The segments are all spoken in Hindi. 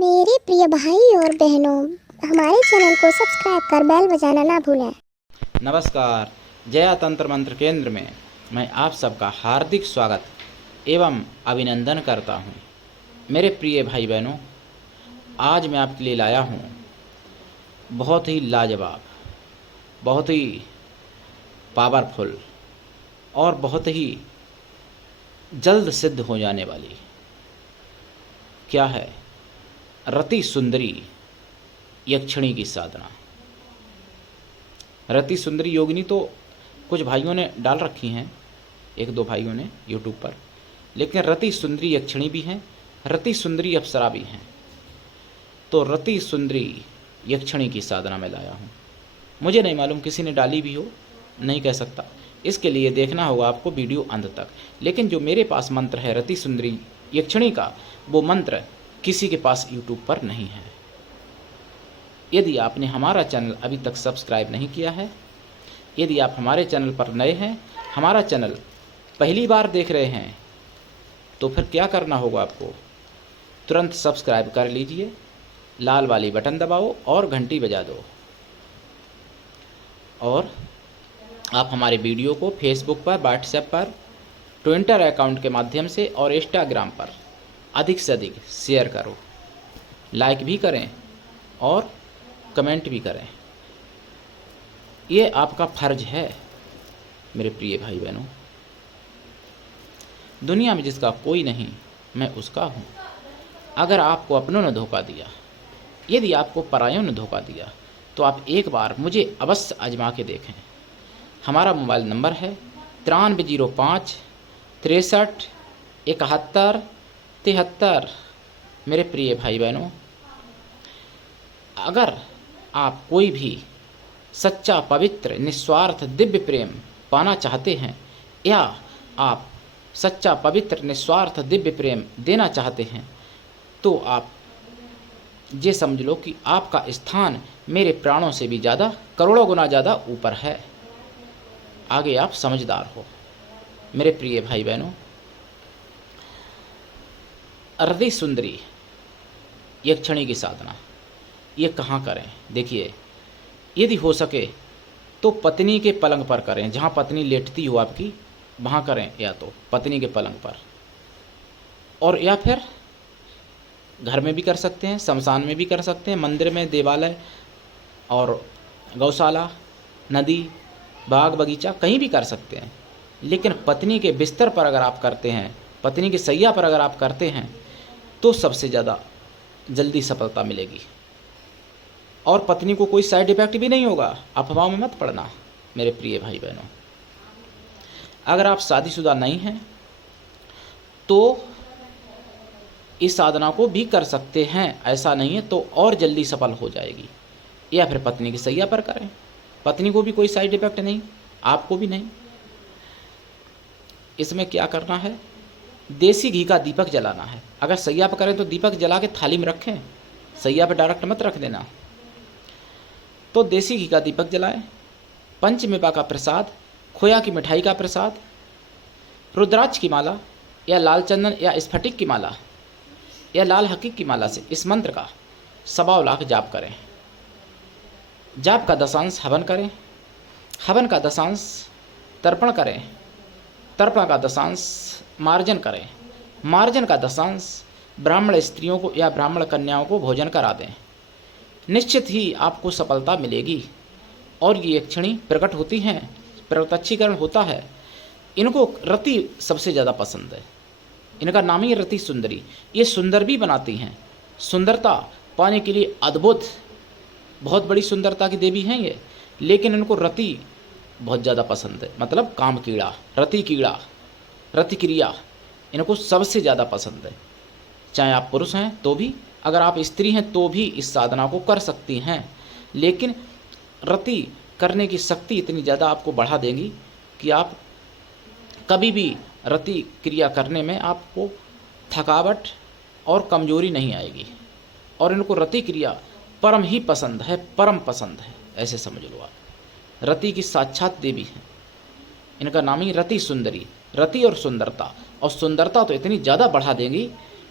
मेरे प्रिय भाई और बहनों, हमारे चैनल को सब्सक्राइब कर बेल बजाना ना भूलें। नमस्कार। जया तंत्र मंत्र केंद्र में मैं आप सबका हार्दिक स्वागत एवं अभिनंदन करता हूं। मेरे प्रिय भाई बहनों, आज मैं आपके लिए लाया हूं बहुत ही लाजवाब, बहुत ही पावरफुल और बहुत ही जल्द सिद्ध हो जाने वाली, क्या है, रति सुंदरी यक्षिणी की साधना। रति सुंदरी योगिनी तो कुछ भाइयों ने डाल रखी हैं, एक दो भाइयों ने यूट्यूब पर, लेकिन रति सुंदरी यक्षिणी भी हैं, रति सुंदरी अप्सरा भी हैं। तो रति सुंदरी यक्षिणी की साधना में लाया हूँ। मुझे नहीं मालूम किसी ने डाली भी हो, नहीं कह सकता, इसके लिए देखना होगा आपको वीडियो अंत तक। लेकिन जो मेरे पास मंत्र है रति सुंदरी यक्षिणी का, वो मंत्र किसी के पास यूट्यूब पर नहीं है। यदि आपने हमारा चैनल अभी तक सब्सक्राइब नहीं किया है, यदि आप हमारे चैनल पर नए हैं, हमारा चैनल पहली बार देख रहे हैं, तो फिर क्या करना होगा आपको, तुरंत सब्सक्राइब कर लीजिए, लाल वाली बटन दबाओ और घंटी बजा दो। और आप हमारे वीडियो को फेसबुक पर, व्हाट्सएप पर, ट्विटर अकाउंट के माध्यम से और इंस्टाग्राम पर अधिक से अधिक शेयर करो, लाइक भी करें और कमेंट भी करें। ये आपका फर्ज है मेरे प्रिय भाई बहनों। दुनिया में जिसका कोई नहीं, मैं उसका हूँ। अगर आपको अपनों ने धोखा दिया, यदि आपको परायों ने धोखा दिया, तो आप एक बार मुझे अवश्य आजमा के देखें। हमारा मोबाइल नंबर है 9305 63 71 73। मेरे प्रिय भाई बहनों, अगर आप कोई भी सच्चा, पवित्र, निस्वार्थ, दिव्य प्रेम पाना चाहते हैं, या आप सच्चा, पवित्र, निस्वार्थ, दिव्य प्रेम देना चाहते हैं, तो आप ये समझ लो कि आपका स्थान मेरे प्राणों से भी ज़्यादा, करोड़ों गुना ज़्यादा ऊपर है। आगे आप समझदार हो मेरे प्रिय भाई बहनों। रति सुंदरी यक्षिणी की साधना ये कहाँ करें? देखिए, यदि हो सके तो पत्नी के पलंग पर करें, जहाँ पत्नी लेटती हो आपकी, वहाँ करें, या तो पत्नी के पलंग पर, और या फिर घर में भी कर सकते हैं, शमशान में भी कर सकते हैं, मंदिर में, देवालय और गौशाला, नदी, बाग बगीचा, कहीं भी कर सकते हैं। लेकिन पत्नी के बिस्तर पर अगर आप करते हैं, पत्नी के सैया पर अगर आप करते हैं, तो सबसे ज़्यादा जल्दी सफलता मिलेगी और पत्नी को कोई साइड इफेक्ट भी नहीं होगा। अफवाहों में मत पड़ना मेरे प्रिय भाई बहनों। अगर आप शादीशुदा नहीं हैं तो इस साधना को भी कर सकते हैं, ऐसा नहीं है, तो और जल्दी सफल हो जाएगी। या फिर पत्नी की सैया पर करें, पत्नी को भी कोई साइड इफेक्ट नहीं, आपको भी नहीं। इसमें क्या करना है, देसी घी का दीपक जलाना है। अगर सैया पर करें तो दीपक जला के थाली में रखें, सैया पर डायरेक्ट मत रख देना। तो देसी घी का दीपक जलाएं, पंचमेवा का प्रसाद, खोया की मिठाई का प्रसाद, रुद्राक्ष की माला या लाल चंदन या स्फटिक की माला या लाल हकीक की माला से इस मंत्र का 1.25 लाख जाप करें। जाप का दशांश हवन करें, हवन का दशांश तर्पण करें, तर्पण का दशांश मार्जन करें, मार्जन का दशांश ब्राह्मण स्त्रियों को या ब्राह्मण कन्याओं को भोजन करा दें। निश्चित ही आपको सफलता मिलेगी। और ये यक्षिणी प्रकट होती हैं, प्रत्यक्षीकरण होता है। इनको रति सबसे ज़्यादा पसंद है, इनका नाम ही रति सुंदरी। ये सुंदर भी बनाती हैं, सुंदरता पाने के लिए अद्भुत, बहुत बड़ी सुंदरता की देवी हैं ये। लेकिन इनको रति बहुत ज़्यादा पसंद है, मतलब काम कीड़ा, रति कीड़ा, रति क्रिया इनको सबसे ज़्यादा पसंद है। चाहे आप पुरुष हैं तो भी, अगर आप स्त्री हैं तो भी इस साधना को कर सकती हैं। लेकिन रति करने की शक्ति इतनी ज़्यादा आपको बढ़ा देंगी कि आप कभी भी रति क्रिया करने में आपको थकावट और कमजोरी नहीं आएगी। और इनको रति क्रिया परम ही पसंद है, परम पसंद है, ऐसे समझ लो आप। रति की साक्षात देवी हैं, इनका नाम ही रति सुंदरी। रति और सुंदरता तो इतनी ज़्यादा बढ़ा देंगी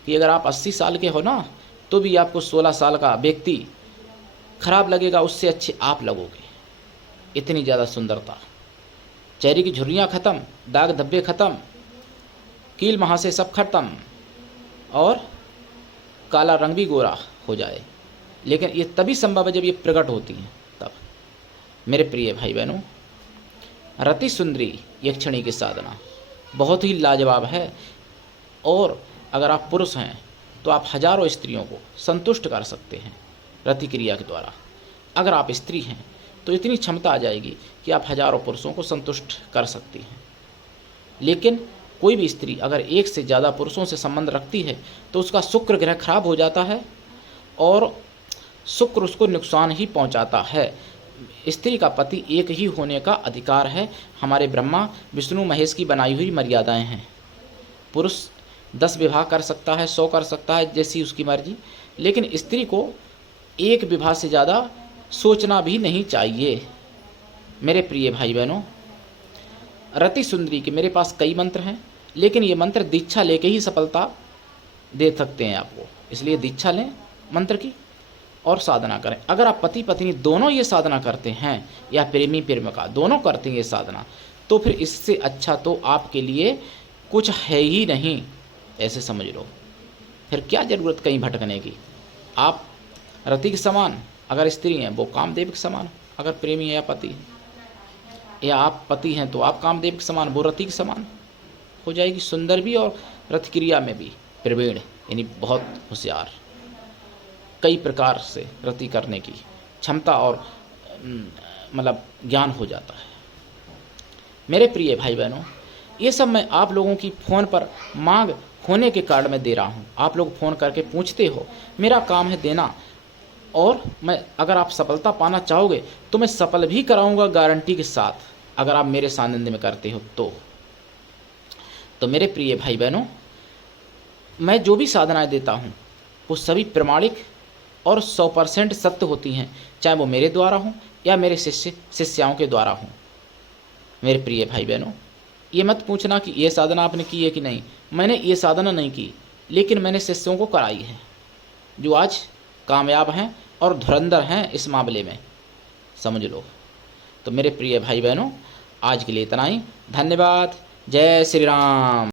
कि अगर आप 80 साल के हो ना, तो भी आपको 16 साल का व्यक्ति खराब लगेगा, उससे अच्छे आप लगोगे। इतनी ज़्यादा सुंदरता। चेहरे की झुर्रियाँ ख़त्म, दाग धब्बे ख़त्म, कील महासे सब खत्म, और काला रंग भी गोरा हो जाए। लेकिन ये तभी संभव है जब ये प्रकट होती हैं तब। मेरे प्रिय भाई बहनों, रति सुंदरी यक्षिणी की साधना बहुत ही लाजवाब है। और अगर आप पुरुष हैं तो आप हजारों स्त्रियों को संतुष्ट कर सकते हैं रति क्रिया के द्वारा। अगर आप स्त्री हैं तो इतनी क्षमता आ जाएगी कि आप हजारों पुरुषों को संतुष्ट कर सकती हैं। लेकिन कोई भी स्त्री अगर एक से ज़्यादा पुरुषों से संबंध रखती है तो उसका शुक्र ग्रह खराब हो जाता है और शुक्र उसको नुकसान ही पहुंचाता है। स्त्री का पति एक ही होने का अधिकार है, हमारे ब्रह्मा विष्णु महेश की बनाई हुई मर्यादाएं हैं। पुरुष 10 विवाह कर सकता है, 100 कर सकता है, जैसी उसकी मर्जी, लेकिन स्त्री को एक विवाह से ज़्यादा सोचना भी नहीं चाहिए। मेरे प्रिय भाई बहनों, रति सुंदरी के मेरे पास कई मंत्र हैं, लेकिन ये मंत्र दीक्षा लेके ही सफलता दे सकते हैं आपको। इसलिए दीक्षा लें मंत्र की और साधना करें। अगर आप पति पत्नी दोनों ये साधना करते हैं या प्रेमी प्रेमिका दोनों करते हैं ये साधना, तो फिर इससे अच्छा तो आपके लिए कुछ है ही नहीं, ऐसे समझ लो। फिर क्या ज़रूरत कहीं भटकने की। आप रति के समान अगर स्त्री हैं, वो कामदेव के समान अगर प्रेमी है या पति है, या आप पति हैं तो आप कामदेव के समान, वो रति के समान हो जाएगी। सुंदर भी और रति क्रिया में भी प्रवीण, यानी बहुत होशियार, कई प्रकार से रति करने की क्षमता और मतलब ज्ञान हो जाता है। मेरे प्रिय भाई बहनों, ये सब मैं आप लोगों की फ़ोन पर मांग होने के कारण मैं दे रहा हूँ। आप लोग फ़ोन करके पूछते हो, मेरा काम है देना, और मैं अगर आप सफलता पाना चाहोगे तो मैं सफल भी कराऊंगा गारंटी के साथ, अगर आप मेरे सानिध्य में करते हो तो मेरे प्रिय भाई बहनों, मैं जो भी साधनाएं देता हूँ वो सभी प्रमाणिक और 100% सत्य होती हैं, चाहे वो मेरे द्वारा हों या मेरे शिष्याओं के द्वारा हों। मेरे प्रिय भाई बहनों, ये मत पूछना कि ये साधना आपने की है कि नहीं। मैंने ये साधना नहीं की, लेकिन मैंने शिष्यों को कराई है जो आज कामयाब हैं और धुरंधर हैं इस मामले में, समझ लो। तो मेरे प्रिय भाई बहनों, आज के लिए इतना ही। धन्यवाद। जय श्री राम।